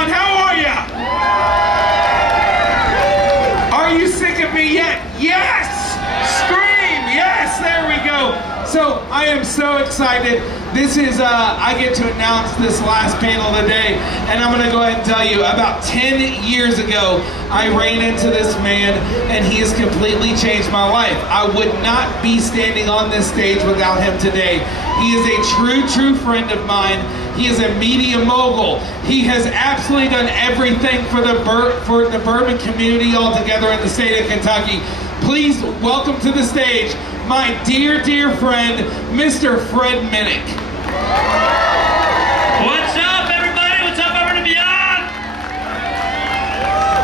Beyond. How are ya? Are you sick of me yet? Yes! Scream! Yes! There we go. So I am so excited. This is, I get to announce this last panel of the day, and I'm going to go ahead and tell you, about 10 years ago, I ran into this man, and he has completely changed my life. I would not be standing on this stage without him today. He is a true friend of mine. He is a media mogul. He has absolutely done everything for the bourbon community altogether in the state of Kentucky. Please welcome to the stage my dear friend, Mr. Fred Minnick. What's up, everybody? What's up over to Beyond?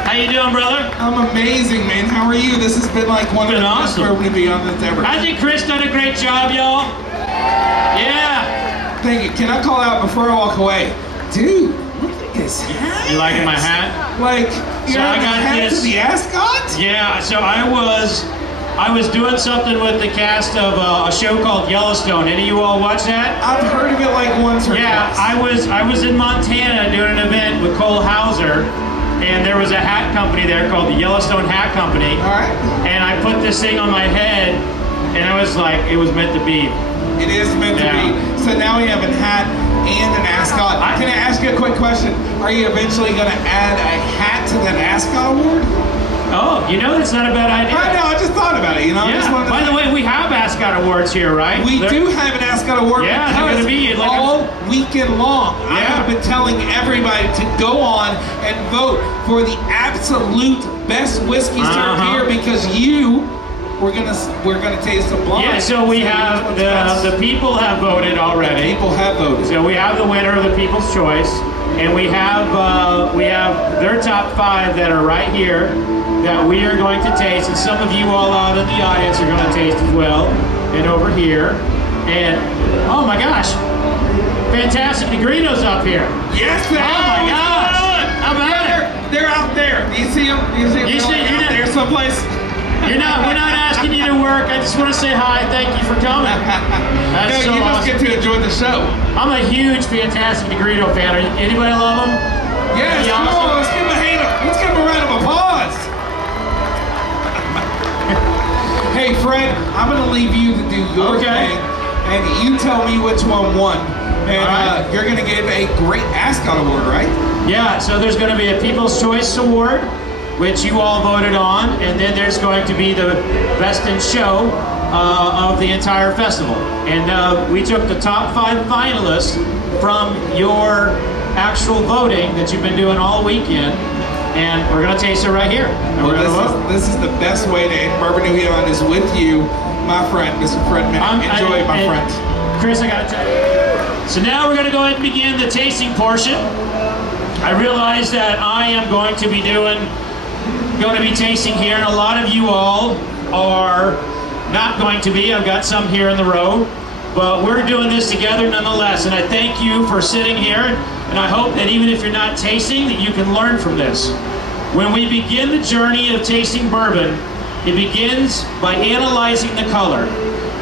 How you doing, brother? I'm amazing, man. How are you? This has been like one of the best Bourbon Beyond that's ever. I think Chris done a great job, y'all. Yeah. Thank you. Can I call out before I walk away? Dude, look at this hat. You liking my hat? Like, you're so I got hat this. To the ascot? Yeah, so I was doing something with the cast of a show called Yellowstone. Any of you all watch that? I've heard of it like once or twice. Yeah, I was in Montana doing an event with Cole Hauser, and there was a hat company there called the Yellowstone Hat Company. All right. And I put this thing on my head, and I was like, it was meant to be. It is meant to be. So now we have a hat and an ascot. Can I ask you a quick question? Are you eventually going to add a hat to that ascot award? Oh, you know, that's not a bad idea. I know, I just thought about it, you know. Yeah. By the way, we have ascot awards here, right? We do have an ascot award, yeah, because be like all weekend long, I have been telling everybody to go on and vote for the absolute best whiskey served here, because we're gonna taste some blind. Yeah, so we have the people have voted already. The people have voted. So we have the winner of the People's Choice, and we have their top 5 that are right here that we are going to taste, and some of you all out in the audience are going to taste as well, and over here, and oh my gosh, fantastic! Negrito's up here. Yes, they are. Oh my gosh! How about it? They're out there. Do you see them? You see them out there someplace? We're not asking you to work. I just want to say hi. Thank you for coming. That's no, you must get to enjoy the show. I'm a huge Fantastic Negrito fan. Anybody love him? Yes, come on, let's give him a hand. Let's give him a round of applause. Hey, Fred, I'm going to leave you to do your thing, and you tell me which one won. And you're going to give a great ascot award, right? Yeah, so there's going to be a People's Choice Award, which you all voted on, and then there's going to be the Best in Show of the entire festival. And we took the top 5 finalists from your actual voting that you've been doing all weekend, and we're going to taste it right here. This is the best way to end Bourbon Beyond is with you, my friend, Mr. Fred Minnick. Enjoy, my friend. Chris, I got to tell you. So now we're going to go ahead and begin the tasting portion. I realize that I am going to be tasting here, and a lot of you all are not going to be. I've got some here in the row, but we're doing this together nonetheless, and I thank you for sitting here, and I hope that even if you're not tasting, that you can learn from this. When we begin the journey of tasting bourbon, it begins by analyzing the color.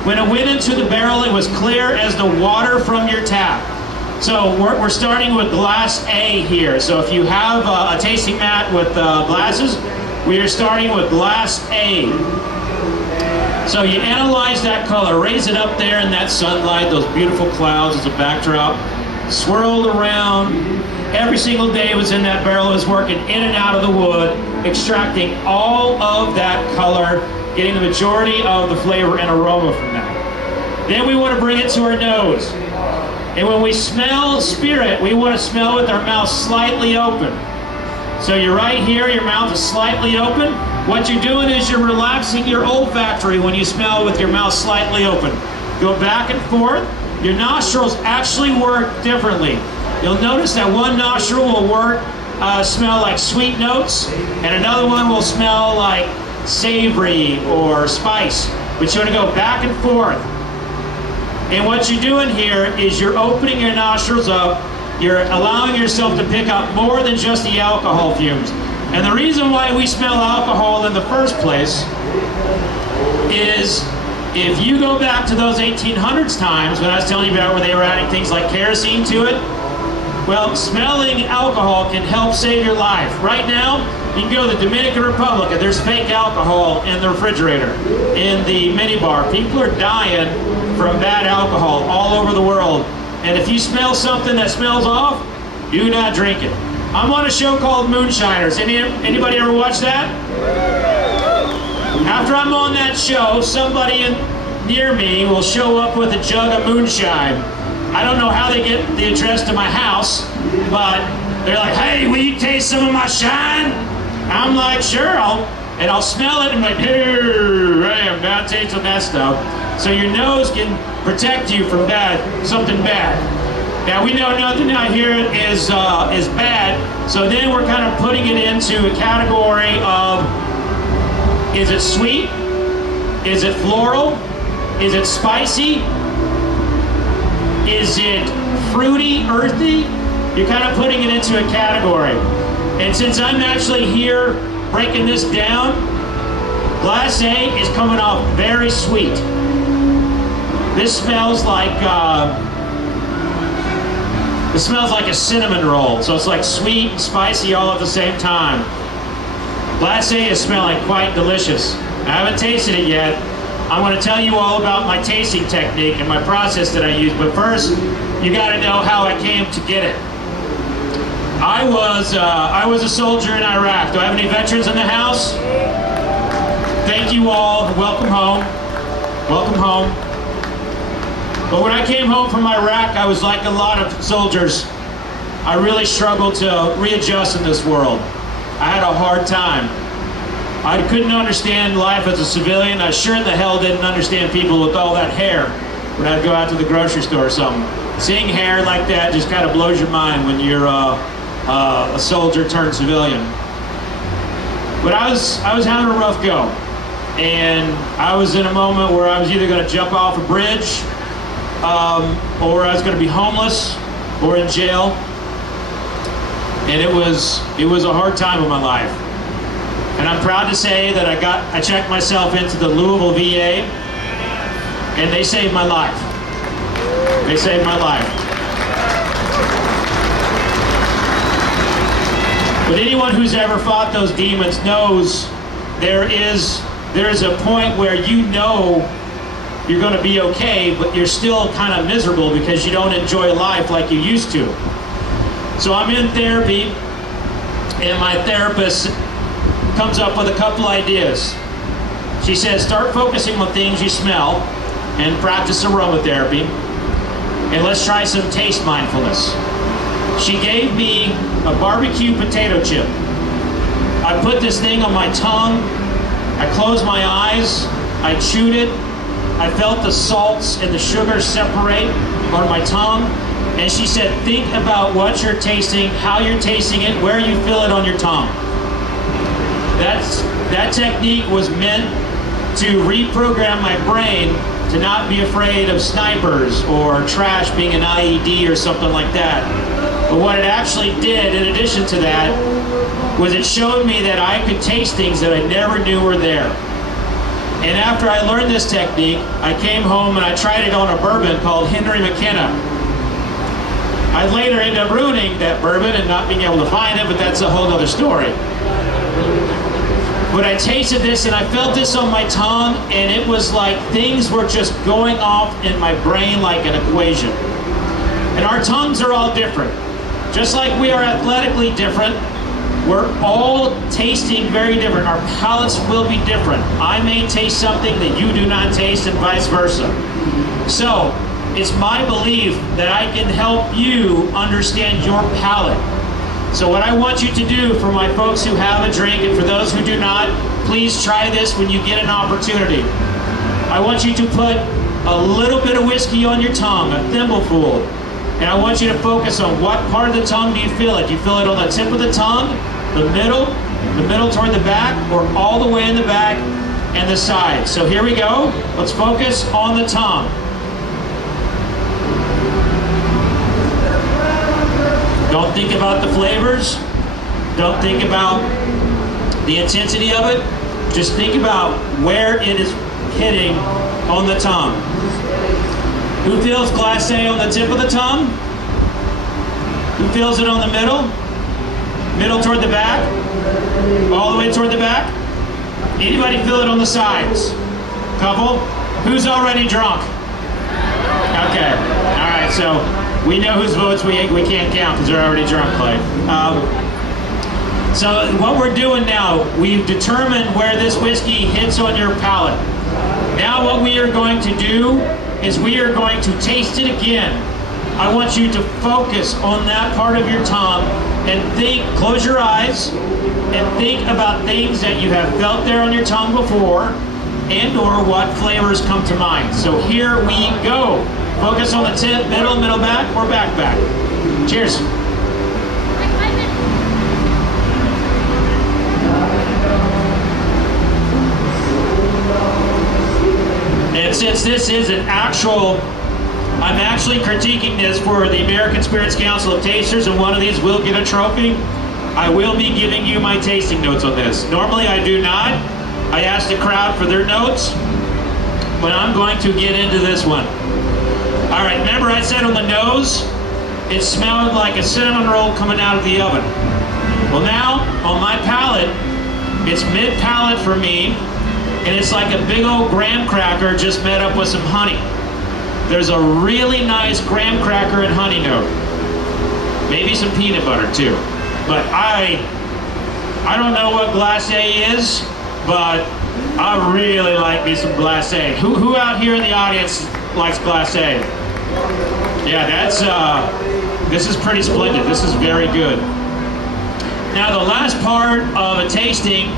When it went into the barrel, it was clear as the water from your tap. So we're starting with glass A here. So if you have a tasting mat with glasses, we are starting with glass A. So you analyze that color, raise it up there in that sunlight, those beautiful clouds as a backdrop, swirled around. Every single day it was in that barrel, it was working in and out of the wood, extracting all of that color, getting the majority of the flavor and aroma from that. Then we want to bring it to our nose. And when we smell spirit, we want to smell with our mouth slightly open. So you're right here, your mouth is slightly open. What you're doing is you're relaxing your olfactory when you smell with your mouth slightly open. Go back and forth. Your nostrils actually work differently. You'll notice that one nostril will smell like sweet notes, and another one will smell like savory or spice. But you want to go back and forth. And what you're doing here is you're opening your nostrils up. You're allowing yourself to pick up more than just the alcohol fumes. And the reason why we smell alcohol in the first place is if you go back to those 1800s times when I was telling you about where they were adding things like kerosene to it, Well, smelling alcohol can help save your life. Right now, you can go to the Dominican Republic and there's fake alcohol in the refrigerator, in the minibar. People are dying from bad alcohol all over the world. And if you smell something that smells off, do not drink it. I'm on a show called Moonshiners. Anybody ever watch that? After I'm on that show, somebody near me will show up with a jug of moonshine. I don't know how they get the address to my house, but they're like, hey, will you taste some of my shine? I'm like, sure, I'll smell it and like, here I am, now tasting that stuff. So your nose can protect you from something bad. Now we know nothing out here is bad, so then we're kind of putting it into a category of, is it sweet? Is it floral? Is it spicy? Is it fruity, earthy? You're kind of putting it into a category. And since I'm actually here breaking this down, Glacé is coming off very sweet. This smells like a cinnamon roll. So it's like sweet and spicy all at the same time. Glacé is smelling quite delicious. I haven't tasted it yet. I'm going to tell you all about my tasting technique and my process that I use, but first, you got to know how I came to get it. I was a soldier in Iraq. Do I have any veterans in the house? Thank you all. Welcome home. Welcome home. But when I came home from Iraq, I was like a lot of soldiers. I really struggled to readjust in this world. I had a hard time. I couldn't understand life as a civilian. I sure the hell didn't understand people with all that hair when I'd go out to the grocery store or something. Seeing hair like that just kind of blows your mind when you're a soldier turned civilian. But I was having a rough go. And I was in a moment where I was either going to jump off a bridge, or I was going to be homeless, or in jail. And it was a hard time in my life. And I'm proud to say that I checked myself into the Louisville VA, and they saved my life. They saved my life. But anyone who's ever fought those demons knows there is a point where you know you're going to be okay, but you're still kind of miserable because you don't enjoy life like you used to. So I'm in therapy, and my therapist comes up with a couple ideas. She says, start focusing on things you smell and practice aromatherapy, and let's try some taste mindfulness. She gave me a barbecue potato chip. I put this thing on my tongue, I closed my eyes, I chewed it, I felt the salts and the sugar separate on my tongue, and she said, think about what you're tasting, how you're tasting it, where you feel it on your tongue. That technique was meant to reprogram my brain to not be afraid of snipers or trash being an IED or something like that. But what it actually did, in addition to that, was it showed me that I could taste things that I never knew were there. And after I learned this technique, I came home and I tried it on a bourbon called Henry McKenna. I later ended up ruining that bourbon and not being able to find it, but that's a whole other story. But I tasted this and I felt this on my tongue, and it was like things were just going off in my brain like an equation. And our tongues are all different. Just like we are athletically different, we're all tasting very different. Our palates will be different. I may taste something that you do not taste and vice versa. So, it's my belief that I can help you understand your palate. So what I want you to do, for my folks who have a drink and for those who do not, please try this when you get an opportunity. I want you to put a little bit of whiskey on your tongue, a thimbleful, and I want you to focus on what part of the tongue do you feel it. Do you feel it on the tip of the tongue, the middle toward the back, or all the way in the back and the side? So here we go. Let's focus on the tongue. Don't think about the flavors. Don't think about the intensity of it. Just think about where it is hitting on the tongue. Who feels glacé on the tip of the tongue? Who feels it on the middle? Middle toward the back? All the way toward the back? Anybody feel it on the sides? Couple? Who's already drunk? Okay. All right, so we know whose votes we can't count because they're already drunk, Clay. So what we're doing now, we've determined where this whiskey hits on your palate. Now what we are going to do is we are going to taste it again. I want you to focus on that part of your tongue and think, close your eyes, and think about things that you have felt there on your tongue before and or what flavors come to mind. So here we go. Focus on the tip, middle back, or back. Cheers. And since this is an actual, I'm actually critiquing this for the American Spirits Council of Tasters, and one of these will get a trophy. I will be giving you my tasting notes on this. Normally I do not. I ask the crowd for their notes, but I'm going to get into this one. All right, remember I said on the nose, it smelled like a cinnamon roll coming out of the oven. Well now, on my palate, it's mid-palate for me, and it's like a big old graham cracker just met up with some honey. There's a really nice graham cracker and honey note. Maybe some peanut butter too. But I don't know what glacé is, but I really like me some glacé. Who out here in the audience likes glacé? Yeah, that's, this is pretty splendid. This is very good. Now the last part of a tasting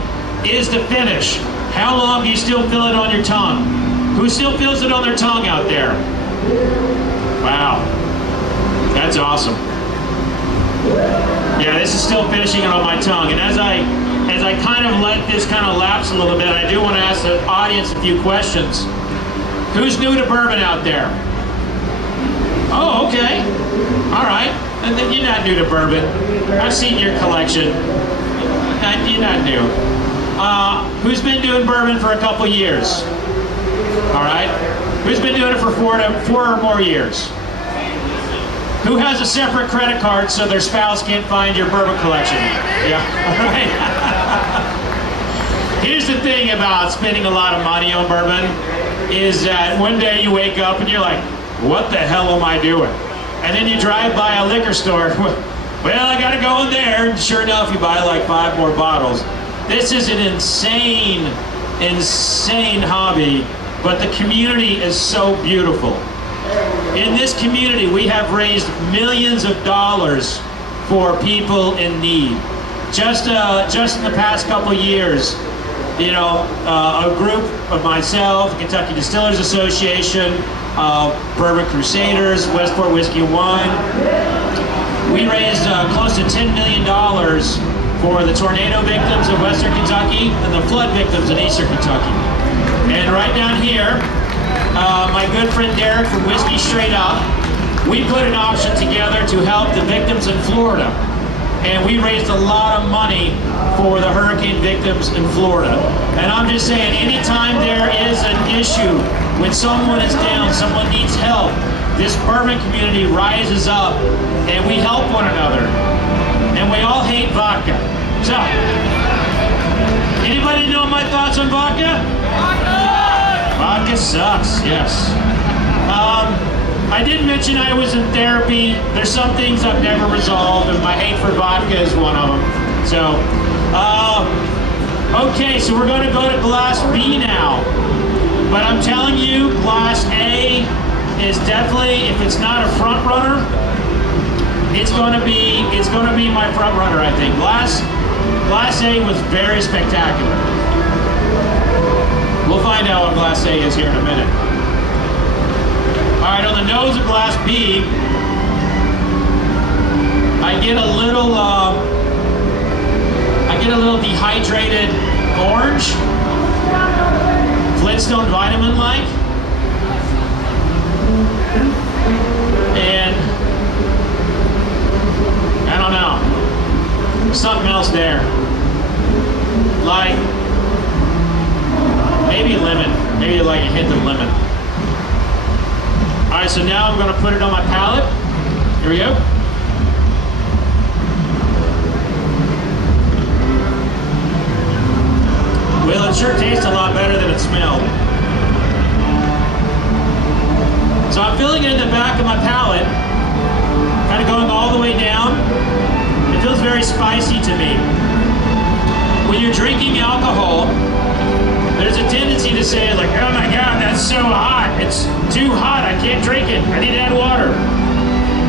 is the finish. How long do you still feel it on your tongue? Who still feels it on their tongue out there? Wow, that's awesome. Yeah, this is still finishing it on my tongue. And as I kind of let this kind of lapse a little bit, I do want to ask the audience a few questions. Who's new to bourbon out there? Oh, okay. All right. And then you're not new to bourbon. I've seen your collection. You're not new. Who's been doing bourbon for a couple years? All right. Who's been doing it for four or more years? Who has a separate credit card so their spouse can't find your bourbon collection? Yeah. All right. Here's the thing about spending a lot of money on bourbon is that one day you wake up and you're like, what the hell am I doing? And then you drive by a liquor store. Well, I gotta go in there, and sure enough, you buy like 5 more bottles. This is an insane hobby, but the community is so beautiful. In this community, we have raised millions of dollars for people in need. Just in the past couple years, you know, a group of myself, Kentucky Distillers Association, Bourbon Crusaders, Westport Whiskey and Wine, we raised close to $10 million for the tornado victims of Western Kentucky and the flood victims in Eastern Kentucky. And right down here, my good friend Derek from Whiskey Straight Up, we put an auction together to help the victims in Florida. And we raised a lot of money for the hurricane victims in Florida. And I'm just saying, anytime there is an issue, when someone is down, someone needs help, this bourbon community rises up and we help one another. And we all hate vodka. So, anybody know my thoughts on vodka? Vodka sucks, yes. I did mention I was in therapy. There's some things I've never resolved, and my hate for vodka is one of them. So, okay, so we're going to go to Glass B now. But I'm telling you, Glass A is definitely, if it's not a front runner, it's going to be my front runner, I think. Glass A was very spectacular. We'll find out what Glass A is here in a minute. All right, on the nose of Glass B, I get a little dehydrated orange, Flintstone vitamin-like, and I don't know, something else there, like maybe lemon, maybe like a hint of lemon. All right, so now I'm going to put it on my palate. Here we go. sure tastes a lot better than it smelled. So I'm feeling it in the back of my palate, kind of going all the way down. It feels very spicy to me. When you're drinking alcohol, there's a tendency to say like, oh my God, that's so hot. It's too hot, I can't drink it. I need to add water.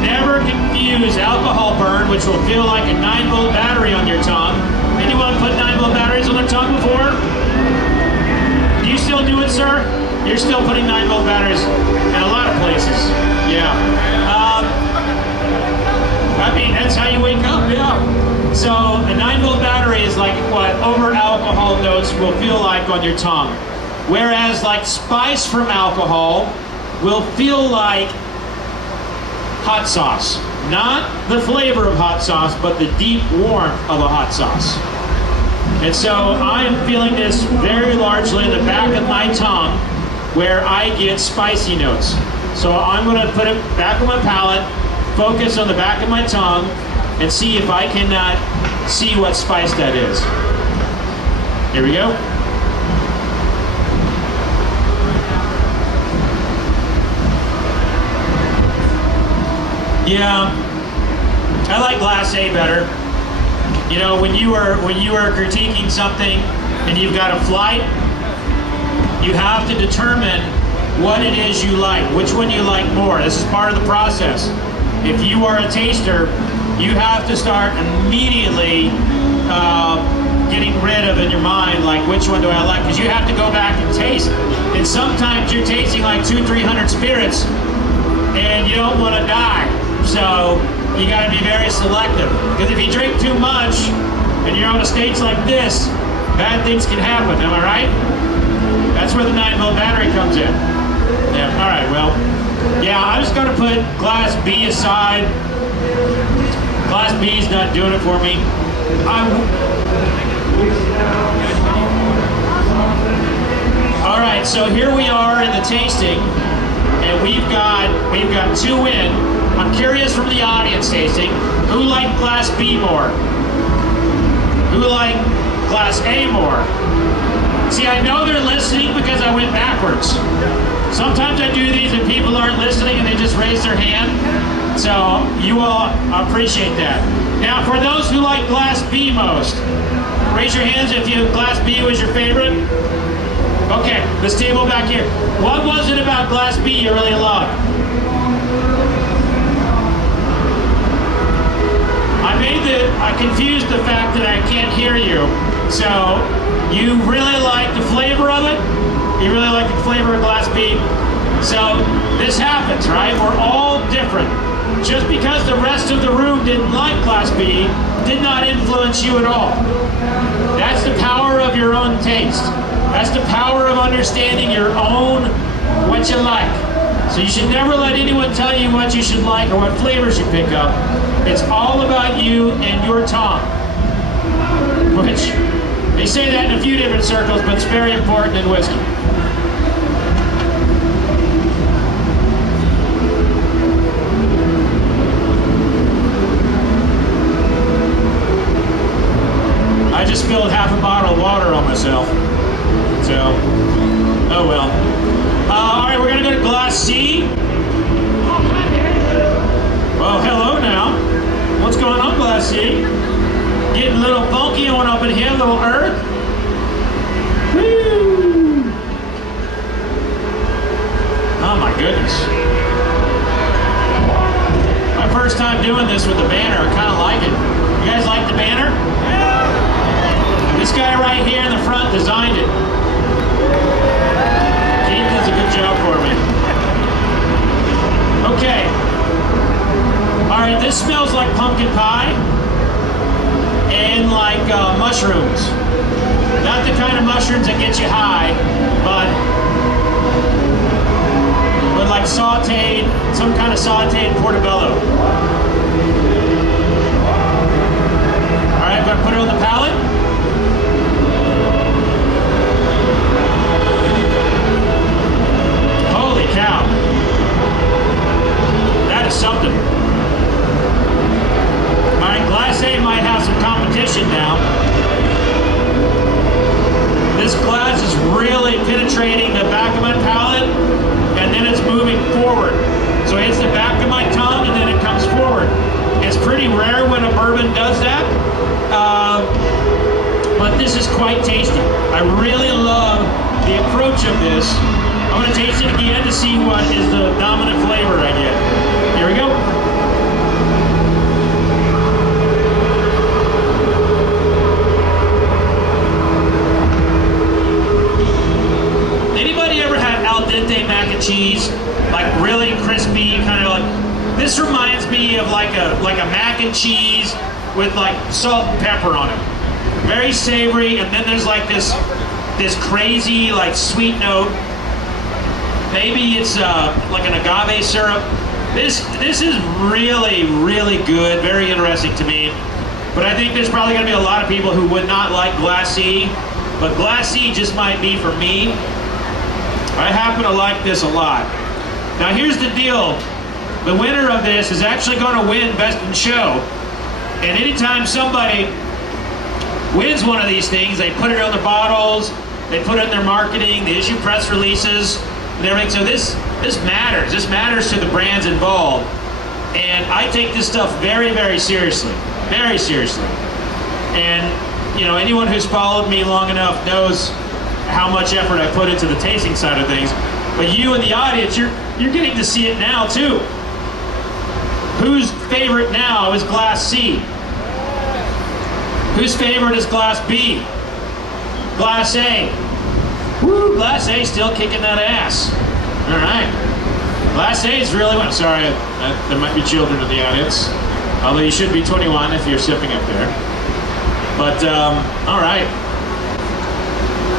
Never confuse alcohol burn, which will feel like a 9-volt battery on your tongue. Anyone put 9-volt batteries on their tongue before? Do you still do it, sir? You're still putting 9-volt batteries in a lot of places. Yeah. I mean, that's how you wake up, yeah. So a 9-volt battery is like what over alcohol notes will feel like on your tongue. Whereas like spice from alcohol will feel like hot sauce. Not the flavor of hot sauce, but the deep warmth of a hot sauce. And so I am feeling this very largely in the back of my tongue where I get spicy notes. So I'm going to put it back on my palate, focus on the back of my tongue, and see if I can see what spice that is. Here we go. Yeah, I like Glass A better. You know, when you are critiquing something and you've got a flight, you have to determine what it is you like, which one you like more. This is part of the process. If you are a taster, you have to start immediately getting rid of in your mind, like, which one do I like? Because you have to go back and taste. And sometimes you're tasting like 200-300 spirits and you don't want to die. So you got to be very selective. Because if you drink too much and you're on a stage like this, bad things can happen, am I right? That's where the 9-volt battery comes in. Yeah, all right, well, yeah, I'm just going to put Glass B aside. Glass B's not doing it for me. All right, so here we are in the tasting, and we've got 2 in. I'm curious from the audience tasting, who liked Glass B more? Who liked Glass A more? See, I know they're listening because I went backwards. Sometimes I do these and people aren't listening and they just raise their hand. So you all appreciate that. Now, for those who like Glass B most, raise your hands if Glass B was your favorite. Okay, this table back here. What was it about Glass B you really loved? I confused the fact that I can't hear you. So you really like the flavor of it? You really like the flavor of Glass B? So this happens, right? We're all different. Just because the rest of the room didn't like Glass B did not influence you at all. That's the power of your own taste. That's the power of understanding your own, what you like. So you should never let anyone tell you what you should like or what flavors you pick up. It's all about you and your tongue. Which, they say that in a few different circles, but it's very important in whiskey. I just spilled half a bottle of water on myself. So, oh well. All right, we're gonna go to Glass C. Well, hello now. What's going on, Glass C? Getting a little funky on up in here, a little earth. Woo! Oh my goodness. My first time doing this with the banner, I kind of like it. You guys like the banner? This guy right here in the front designed it. Keith does a good job for me. Okay. All right, this smells like pumpkin pie and like mushrooms. Not the kind of mushrooms that get you high, but like sauteed, some kind of sauteed portobello. All right, I'm gonna put it on the palate. Holy cow. That is something. All right, Glass A might have some competition now. This glass really penetrating the back of my palate, and then it's moving forward. So it hits the back of my tongue, and then it comes forward. It's pretty rare when a bourbon does that, but this is quite tasty. I really love the approach of this. I'm going to taste it again to see what is the dominant flavor I get. Here we go. Anybody ever had al dente mac and cheese? Like really crispy, kind of like, this reminds me of like a mac and cheese with like salt and pepper on it. Very savory, and then there's like this crazy like sweet note. Maybe it's like an agave syrup. This is really, really good, very interesting to me. But I think there's probably gonna be a lot of people who would not like Glacis, but Glacis just might be for me. I happen to like this a lot. Now here's the deal. The winner of this is actually gonna win Best in Show. And anytime somebody wins one of these things, they put it on the bottles, they put it in their marketing, they issue press releases, and everything. So this matters. This matters to the brands involved. And I take this stuff very, very seriously. Very seriously. And you know, anyone who's followed me long enough knows how much effort I put into the tasting side of things. But you in the audience, you're getting to see it now too. Whose favorite now is Glass C? Whose favorite is Glass B? Glass A? Woo, Glass A still kicking that ass. All right. Glass A is really one. Sorry, there might be children in the audience. Although you should be 21 if you're sipping up there. But, all right.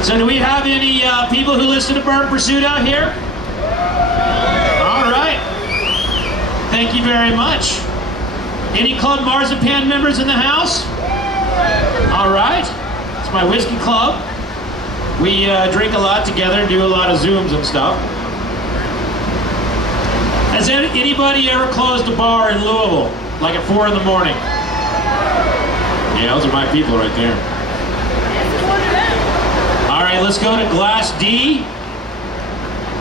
So do we have any people who listen to Bourbon Pursuit out here? All right. Thank you very much. Any Club Marzipan members in the house? All right. It's my whiskey club. We drink a lot together, do a lot of Zooms and stuff. Has anybody ever closed a bar in Louisville, like at 4 in the morning? Yeah, those are my people right there. All right, let's go to Glass D.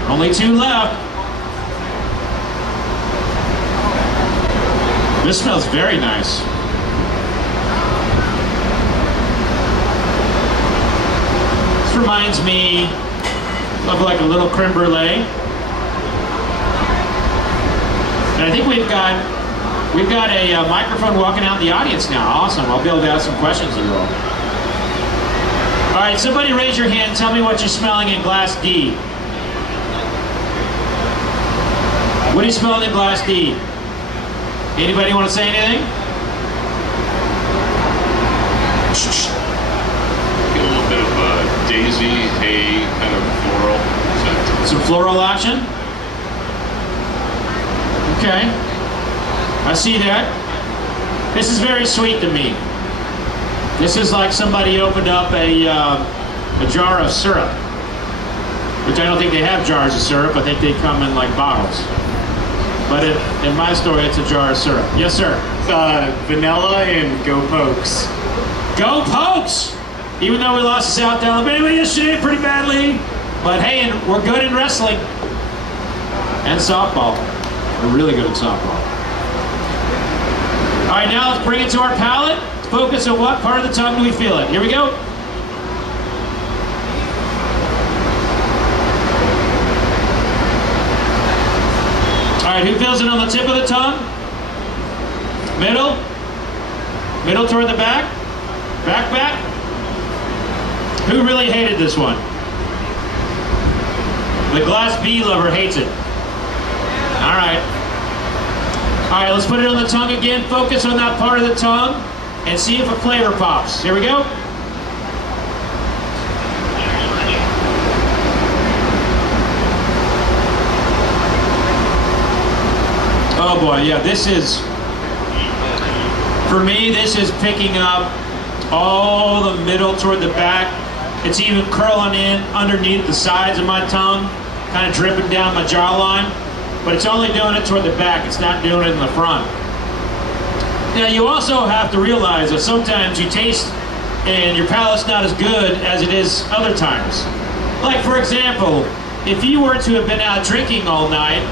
Only 2 left. This smells very nice. This reminds me of like a little creme brulee. And I think we've got a microphone walking out in the audience now. Awesome. I'll be able to ask some questions to you all. All right, somebody raise your hand. Tell me what you're smelling in Glass D. What are you smelling in Glass D? Anybody want to say anything? Get a little bit of daisy, hay, kind of floral scent. Some floral action? Okay. I see that. This is very sweet to me. This is like somebody opened up a jar of syrup. Which I don't think they have jars of syrup. I think they come in like bottles. But in my story, it's a jar of syrup. Yes, sir? It's vanilla and Go Pokes. Go Pokes! Even though we lost to South Alabama yesterday pretty badly. But hey, and we're good in wrestling. And softball. We're really good at softball. All right, now let's bring it to our palate. Focus on what part of the tongue do we feel it. Here we go. All right, who feels it on the tip of the tongue? Middle? Middle toward the back? Back? Who really hated this one? The Glass B lover hates it. All right. All right, let's put it on the tongue again. Focus on that part of the tongue and see if a flavor pops. Here we go. Oh boy, yeah, this is, for me, this is picking up all the middle toward the back. It's even curling in underneath the sides of my tongue, kind of dripping down my jawline. But it's only doing it toward the back, it's not doing it in the front. Now you also have to realize that sometimes you taste and your palate's not as good as it is other times. Like, for example, if you were to have been out drinking all night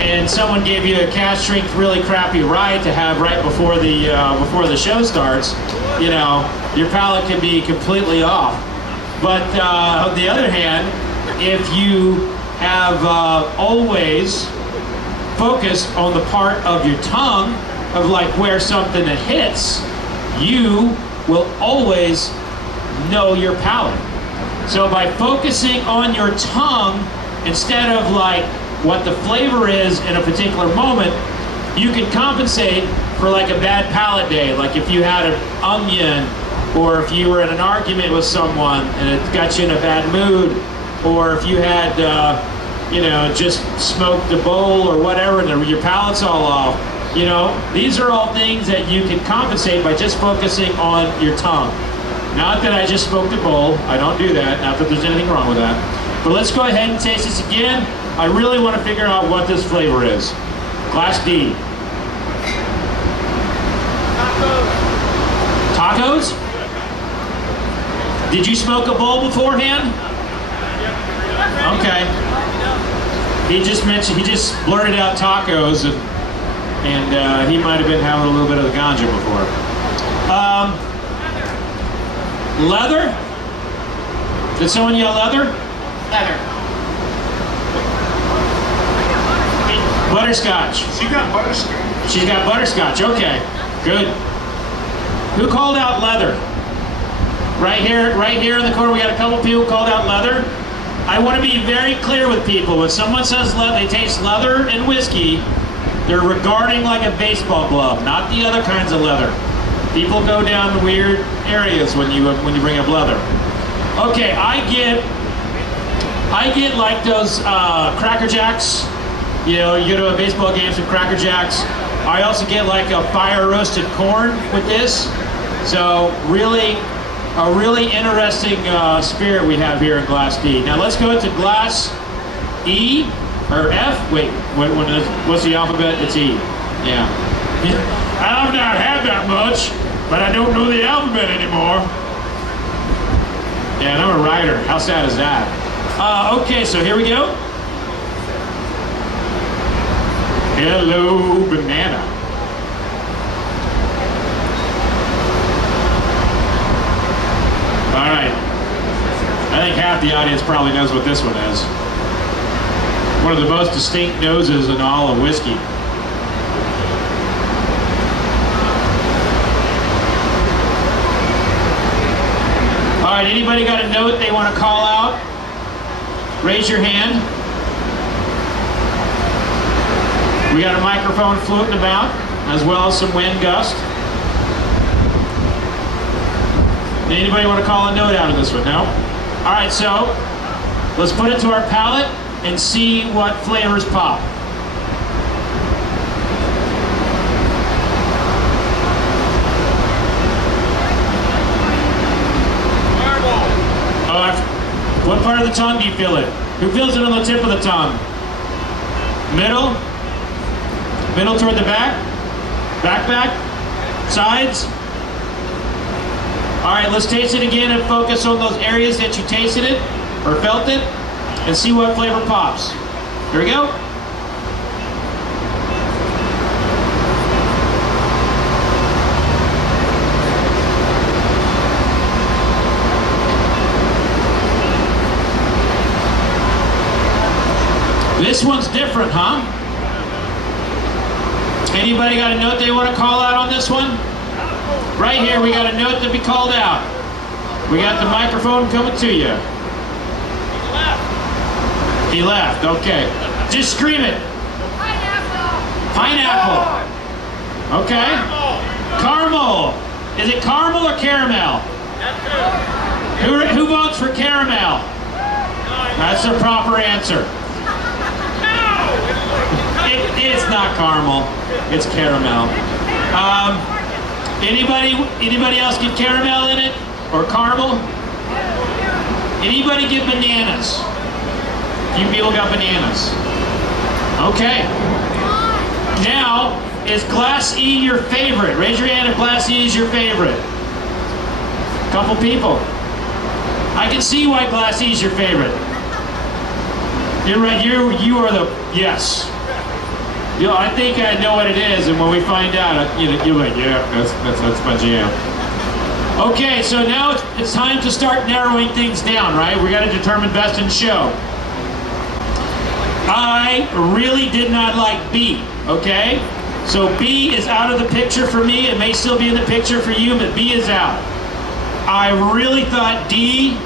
and someone gave you a cash drink really crappy ride to have right before the show starts, you know, your palate can be completely off. But on the other hand, if you have always focused on the part of your tongue of like where something that hits, you will always know your palate. So by focusing on your tongue instead of like what the flavor is in a particular moment, you can compensate for like a bad palate day. Like if you had an onion, or if you were in an argument with someone and it got you in a bad mood, or if you had, you know, just smoked a bowl or whatever and your palate's all off. You know, these are all things that you can compensate by just focusing on your tongue. Not that I just smoked a bowl, I don't do that, not that there's anything wrong with that. But let's go ahead and taste this again. I really want to figure out what this flavor is. Class D. Tacos? Did you smoke a bowl beforehand? Okay. He just blurted out tacos, and he might have been having a little bit of the ganja before. Leather? Did someone yell leather? Leather. Butterscotch. She got butterscotch. She's got butterscotch, okay. Good. Who called out leather? Right here in the corner, we got a couple people called out leather. I want to be very clear with people. When someone says they taste leather and whiskey, they're regarding like a baseball glove, not the other kinds of leather. People go down weird areas when you bring up leather. Okay, I get like those Cracker Jacks. You know, you go to a baseball game, some Cracker Jacks. I also get like a fire roasted corn with this. So a really interesting spirit we have here in Glass D. Now let's go to Glass E or F. Wait, what's the alphabet? It's E. Yeah. I've not had that much, but I don't know the alphabet anymore. Yeah, and I'm a writer. How sad is that? Okay, so here we go. Hello, banana. All right. I think half the audience probably knows what this one is. One of the most distinct noses in all of whiskey. All right, anybody got a note they want to call out? Raise your hand. We got a microphone floating about, as well as some wind gust. Anybody want to call a note out of this one? No? All right, so let's put it to our palate and see what flavors pop. What part of the tongue do you feel it? Who feels it on the tip of the tongue? Middle? Middle toward the back? Back? Sides? All right, let's taste it again and focus on those areas that you tasted it or felt it and see what flavor pops. Here we go. This one's different, huh? Anybody got a note they want to call out on this one? Right here, we got a note to be called out. We got the microphone coming to you. He left, okay. Just scream it. Pineapple. Okay. Caramel. Is it caramel or caramel? Who votes for caramel? That's the proper answer. It's not caramel. It's caramel. Anybody else get caramel in it? Or caramel? Anybody get bananas? Few people got bananas. Okay. Now, is Glass E your favorite? Raise your hand if Glass E is your favorite. Couple people. I can see why Glass E is your favorite. You're right. You are the yes. You know, I think I know what it is, and when we find out, you're like, yeah, that's my jam. Okay, so now it's time to start narrowing things down, right? We got to determine best in show. I really did not like B. Okay, so B is out of the picture for me. It may still be in the picture for you, but B is out. I really thought D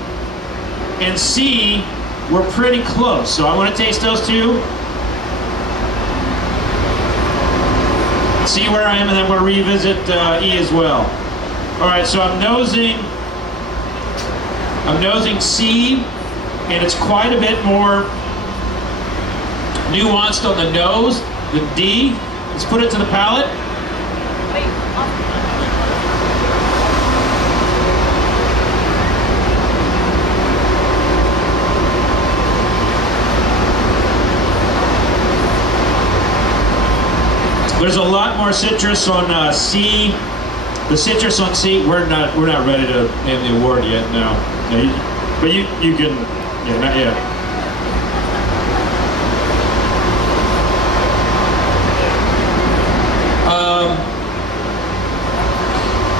and C were pretty close, so I want to taste those two. See where I am, and then we'll revisit E as well. All right, so I'm nosing C, and it's quite a bit more nuanced on the nose than D. Let's put it to the palate. There's a lot more citrus on C. The citrus on C, we're not ready to name the award yet. No, but you can, yeah, not yet.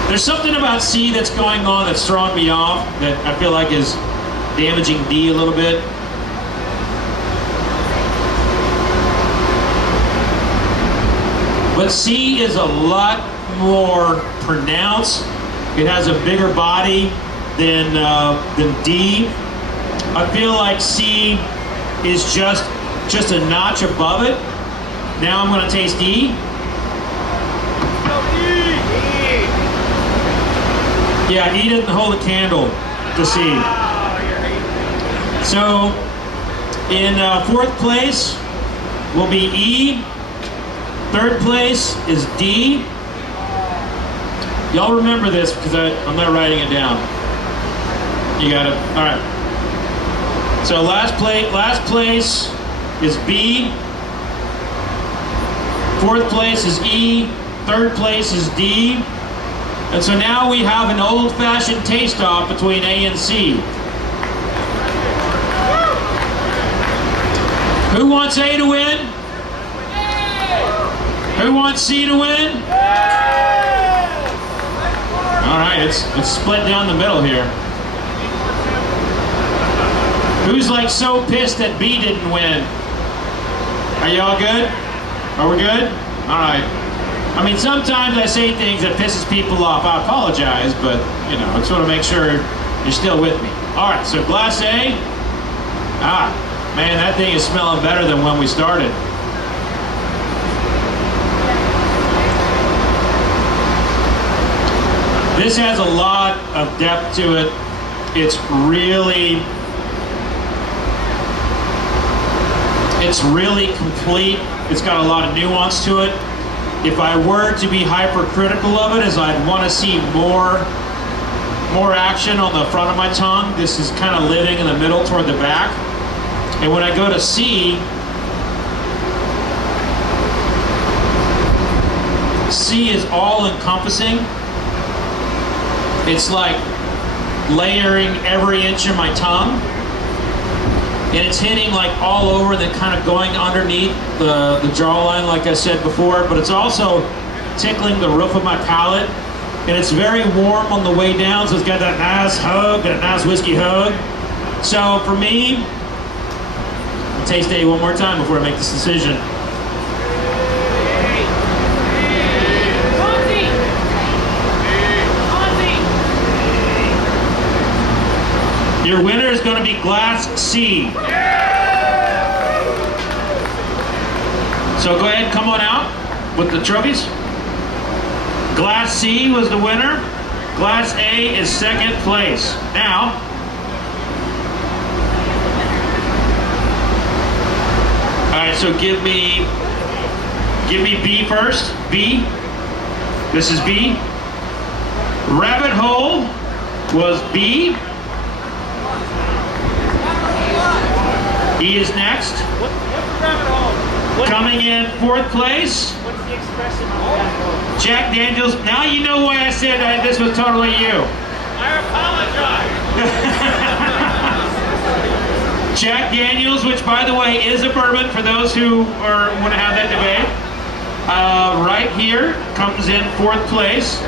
There's something about C that's going on that's throwing me off that I feel like is damaging D a little bit. But C is a lot more pronounced. It has a bigger body than D. I feel like C is just a notch above it. Now I'm going to taste E. Yeah, E doesn't hold a candle to C. So in fourth place will be E. Third place is D. Y'all remember this because I'm not writing it down. You got it. All right. So last place is B. Fourth place is E. Third place is D. And so now we have an old-fashioned taste-off between A and C. Who wants A to win? Who wants C to win? All right, it's split down the middle here. Who's like so pissed that B didn't win? Are y'all good? Are we good? All right. I mean, sometimes I say things that pisses people off. I apologize, but you know, I just want to make sure you're still with me. All right, so glass A. Ah, man, that thing is smelling better than when we started. This has a lot of depth to it. It's really complete. It's got a lot of nuance to it. If I were to be hypercritical of it, is I'd want to see more action on the front of my tongue. This is kind of living in the middle toward the back. And when I go to C, C is all encompassing. It's like layering every inch of my tongue. And it's hitting like all over, then kind of going underneath the jawline, like I said before, but it's also tickling the roof of my palate. And it's very warm on the way down, so it's got that nice hug, that nice whiskey hug. So for me, I'll taste A one more time before I make this decision. Your winner is going to be Glass C. So go ahead, come on out with the trophies. Glass C was the winner. Glass A is second place. Now, all right, so give me B first. B. This is B. Rabbit Hole was B. E is next. What's the rabbit hole? Coming in fourth place. What's the expression of that? Jack Daniels. Now you know why I said this was totally you. I apologize. Jack Daniels, which by the way is a bourbon for those who want to have that debate. Right here comes in 4th place.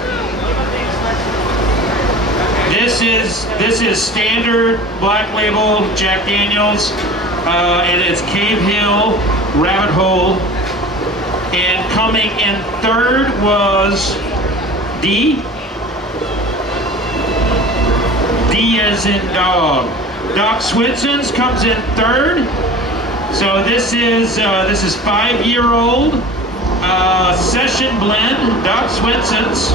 This is standard black label Jack Daniels, and it's Cavehill Rabbit Hole. And coming in 3rd was D as in dog. Doc Swinson's comes in 3rd. So this is 5-year-old session blend, Doc Swinson's,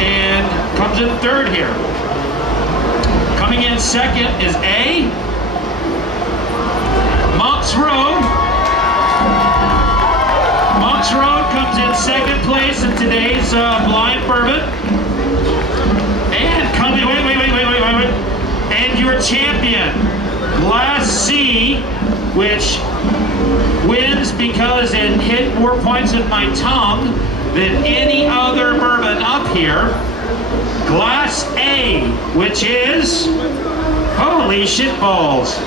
and comes in 3rd here. Coming in 2nd is A, Monk's Road. Monk's Road comes in 2nd place in today's blind bourbon. And coming, wait. And your champion, Glass C, which wins because it hit more points in my tongue than any other bourbon up here. Glass A, which is, holy shit balls.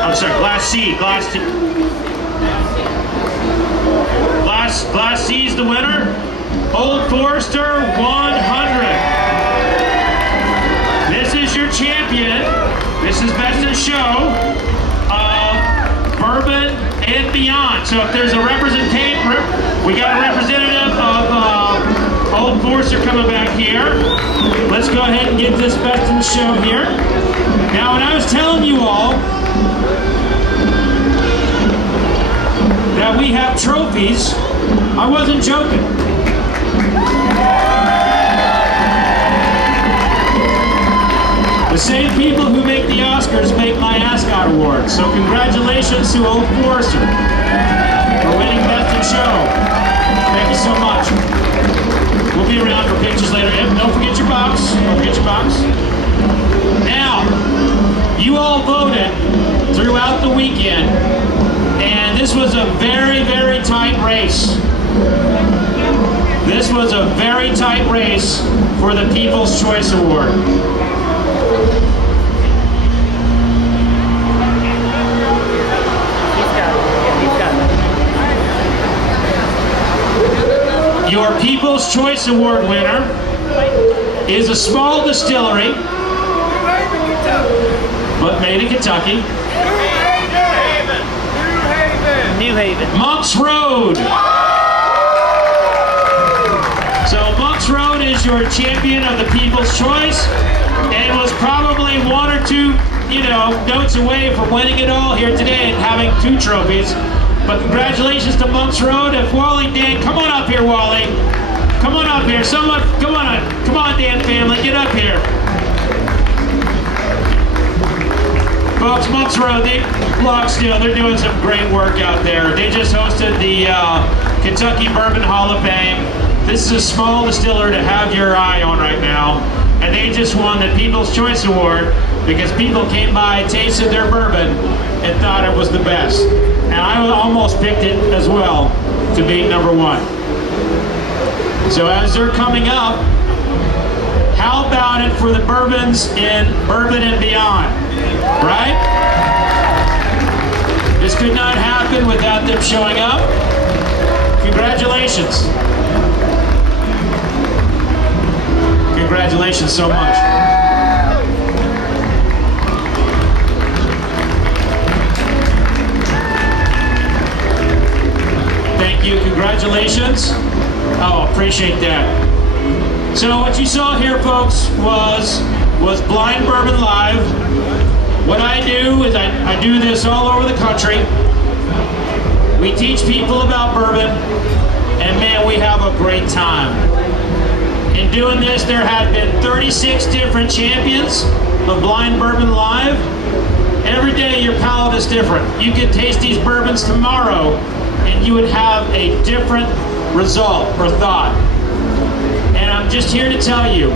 I'm sorry, Glass C, Glass C is the winner. Old Forester 100. This is your champion. This is Best in Show of Bourbon and Beyond. So if there's a representative, we got a representative of Old Forester coming back here. Let's go ahead and get this Best in Show here. Now, when I was telling you all that we have trophies, I wasn't joking. The same people who make the Oscars make my Ascot Award. So congratulations to Old Forester for winning Best in Show. Thank you so much. We'll be around for pictures later. Don't forget your box. Don't forget your box. Now, you all voted throughout the weekend, and this was a very, very tight race. This was a very tight race for the People's Choice Award. Your People's Choice Award winner is a small distillery, but made in Kentucky. New Haven. Monk's Road. So Monk's Road is your champion of the People's Choice, and was probably 1 or 2, notes away from winning it all here today and having 2 trophies. But congratulations to Monk's Road. If Wally, Dan, come on up here, Wally. Come on up here. Someone, come on, Dan family, get up here. Folks, Monk's Road, they're doing some great work out there. They just hosted the Kentucky Bourbon Hall of Fame. This is a small distiller to have your eye on right now. And they just won the People's Choice Award because people came by, tasted their bourbon, and thought it was the best. And I almost picked it as well to be #1. So as they're coming up, how about it for the bourbons in Bourbon and Beyond, right? This could not happen without them showing up. Congratulations. Congratulations so much. Thank you, congratulations. Oh, appreciate that. So what you saw here, folks, was Blind Bourbon Live. What I do is I do this all over the country. We teach people about bourbon, and man, we have a great time. In doing this, there have been 36 different champions of Blind Bourbon Live. Every day your palate is different. You could taste these bourbons tomorrow and you would have a different result or thought. And I'm just here to tell you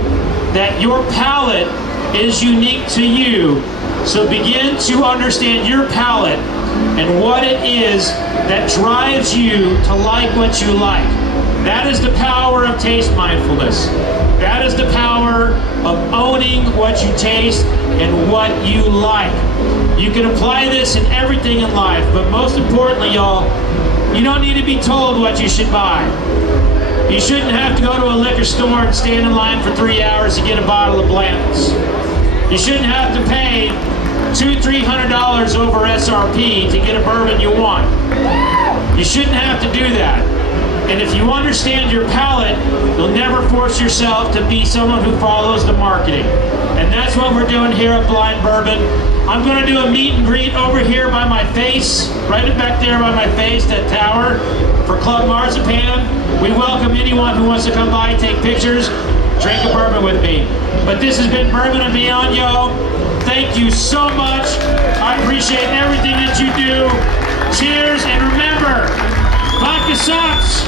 that your palate is unique to you. So begin to understand your palate and what it is that drives you to like what you like. That is the power of taste mindfulness. That is the power of owning owning what you taste and what you like. You can apply this in everything in life, but most importantly, y'all, you don't need to be told what you should buy. You shouldn't have to go to a liquor store and stand in line for 3 hours to get a bottle of Blandford. You shouldn't have to pay $200–300 over SRP to get a bourbon you want. You shouldn't have to do that. And if you understand your palate, you'll never force yourself to be someone who follows the marketing. And that's what we're doing here at Blind Bourbon. I'm going to do a meet and greet over here by my face, right back there by my face, that tower, for Club Marzipan. We welcome anyone who wants to come by, take pictures, drink a bourbon with me. But this has been Bourbon and Beyond, yo. Thank you so much. I appreciate everything that you do. Cheers, and remember, vodka sucks.